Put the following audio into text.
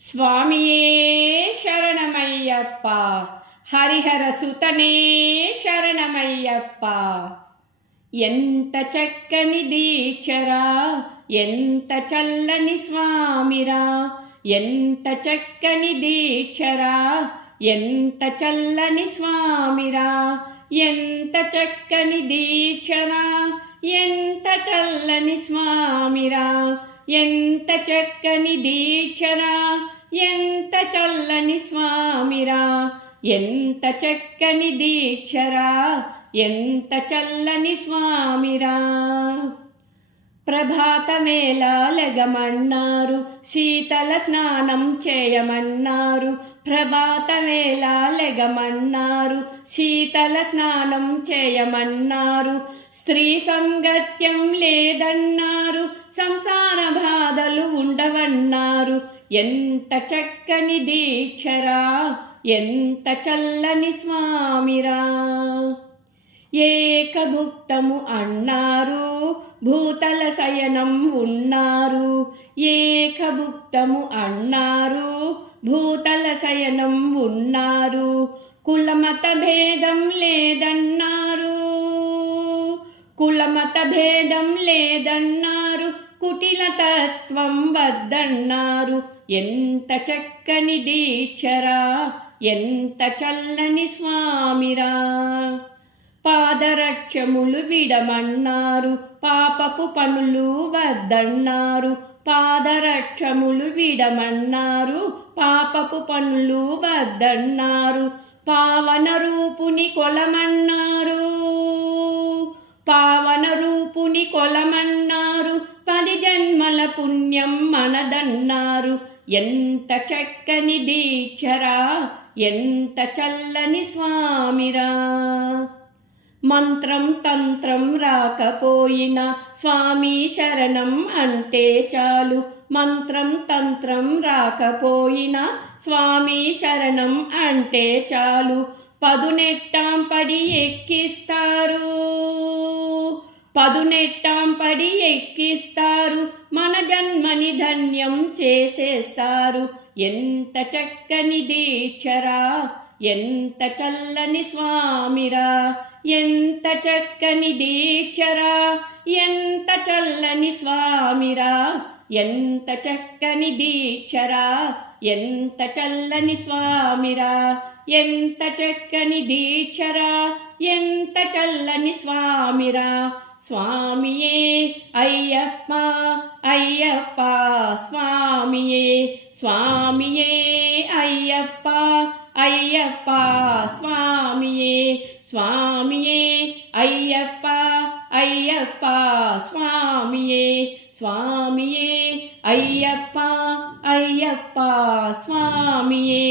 స్వామియే శరణమయ్యప్ప. హరిహర సుతనే శరణమయ్యప్ప. ఎంత చక్కని దీక్షరా ఎంత చల్లని స్వామిరా. ఎంత చక్కని దీక్షరా ఎంత చల్లని స్వామిరా. ఎంత చక్కని దీక్షరా ఎంత చల్లని స్వామిరా. ఎంత చక్కని దీక్షరా ఎంత చల్లని స్వామిరా ఎంత చక్కని దీక్షరా ఎంత చల్లని స్వామిరా. ప్రభాత శీతల స్నానం చేయమన్నారు ప్రభాత శీతల స్నానం చేయమన్నారు స్త్రీ సంగత్యం లేదన్నారు సంస ఎంత చక్కని దీక్షరా ఎంత చల్లని స్వామిరా. ఏకభుక్తము అన్నారు భూతల శయనం ఉన్నారు. ఏకభుక్తము అన్నారు భూతల శయనం ఉన్నారు. కులమత భేదం లేదన్నారు. కులమత భేదం లేదన్నారు. కుటిల తత్వం వద్దన్నారు. ఎంత చక్కని దీక్షరా ఎంత చల్లని స్వామిరా. పాదరక్షములు విడమన్నారు. పాపపు పనులు వద్దన్నారు. పాదరక్షములు విడమన్నారు. పాపపు పనులు వద్దన్నారు. పావన రూపుని కొలమన్నారు. పావన రూపుని కొలమన్నారు. జన్మల పుణ్యం మనదన్నారు ఎంత చక్కని దీక్షరా ఎంత చల్లని స్వామిరా. మంత్రం తంత్రం రాకపోయినా స్వామి శరణం అంటే చాలు. మంత్రం తంత్రం రాకపోయినా స్వామి శరణం అంటే చాలు. పదునెట్టాం పడి ఎక్కిస్తారు. పదునెట్టాం పడి ఎక్కిస్తారు మన జన్మని ధన్యం చేసేస్తారు. ఎంత చక్కని దీక్షరా ఎంత చల్లని స్వామిరా. ఎంత చక్కని దీక్షరా ఎంత చల్లని స్వామిరా. ఎంత చక్కని దీక్షరా ఎంత చల్లని స్వామిరా. ఎంత చక్కని దీక్షరా ఎంత చల్లని స్వామిరా స్వామియే అయ్యప్ప అయ్యప్ప స్వామియే స్వామియే అయ్యప్ప అయ్యప్ప స్వామియే స్వామియే అయ్యప్ప అయ్యప్ప స్వామియే స్వామియే అయ్యప్ప అయ్యప్ప స్వామియే